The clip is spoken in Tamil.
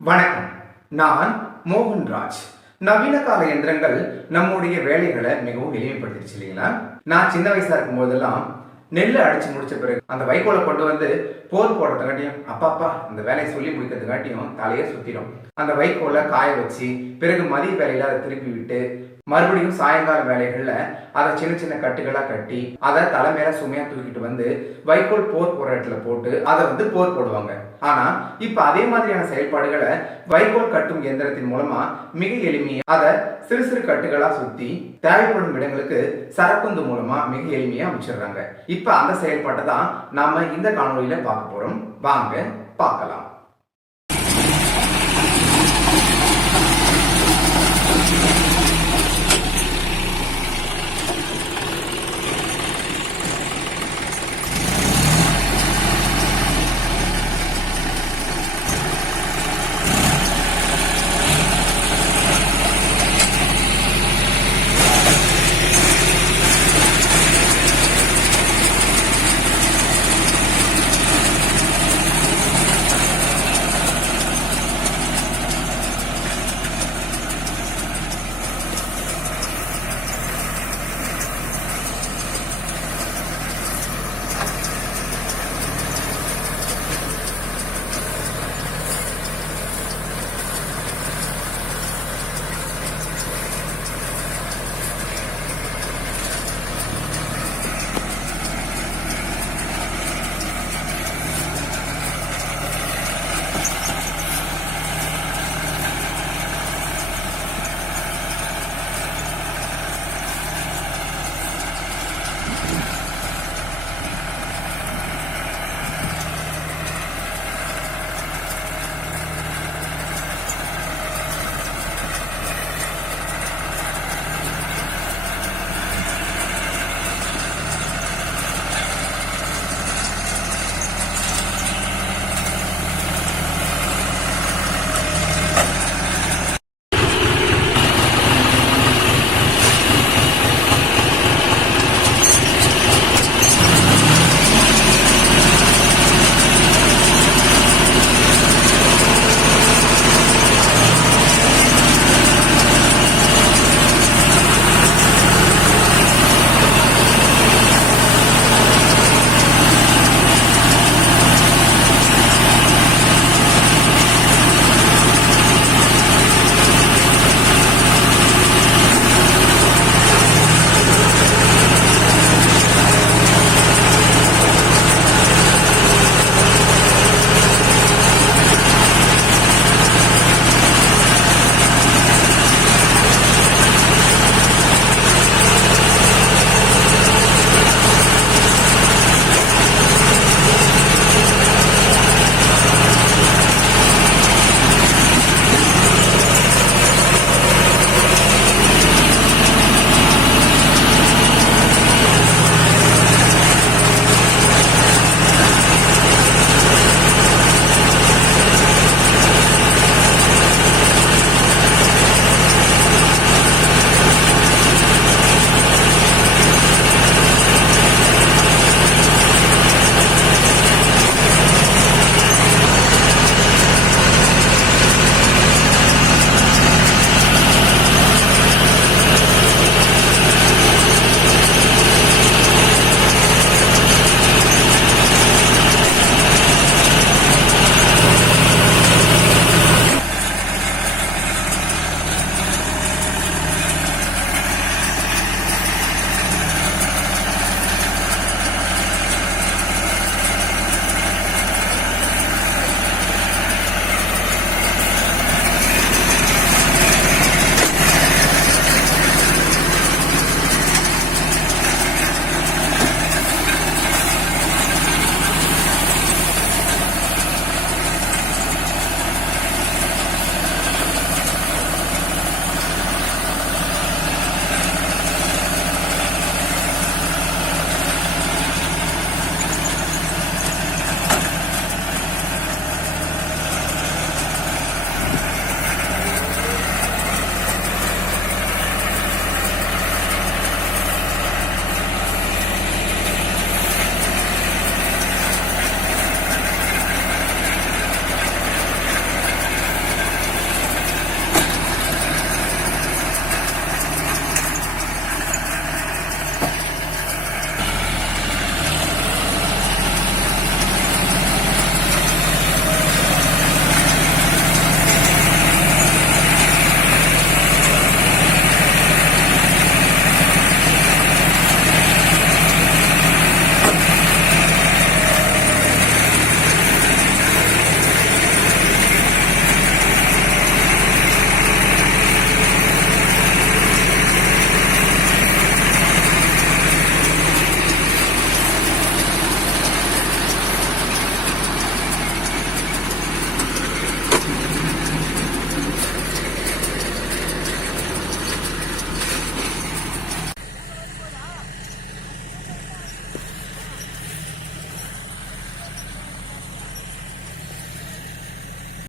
வணக்கம். நான் மோகன்ராஜ். நவீன கால எந்திரங்கள் நம்முடைய வேலைகளை மிகவும் எளிமைப்படுத்திடுச்சு இல்லைங்களா? நான் சின்ன வயசா இருக்கும் போதெல்லாம் நெல்லை அடிச்சு முடிச்ச பிறகு அந்த வைக்கோலை கொண்டு வந்து போர் போடுறதுக்காட்டியும் அப்பாப்பா இந்த வேலையை சொல்லி முடிக்கிறதுக்காட்டியும் தலையே சுத்திடும். அந்த வைக்கோலை காய வச்சு பிறகு மதிய வேலையில அதை திருப்பி விட்டு மறுபடியும் சாயங்கால வேலைகள்ல அதை சின்ன சின்ன கட்டுகளா கட்டி அதை தலைமையில சுமையா தூக்கிட்டு வந்து வைக்கோல் போர் போற இடத்துல போட்டு அதை போர் போடுவாங்க. ஆனா இப்ப அதே மாதிரியான செயல்பாடுகளை வைக்கோல் கட்டும் இயந்திரத்தின் மூலமா மிக எளிமையா அதை சிறு சிறு கட்டுகளா சுத்தி தேவைப்படும் இடங்களுக்கு சரக்குந்து மூலமா மிக எளிமையா அமைச்சிடுறாங்க. இப்ப அந்த செயல்பாட்டை தான் நாம இந்த காணொலியில பார்க்க போறோம். வாங்க பார்க்கலாம்.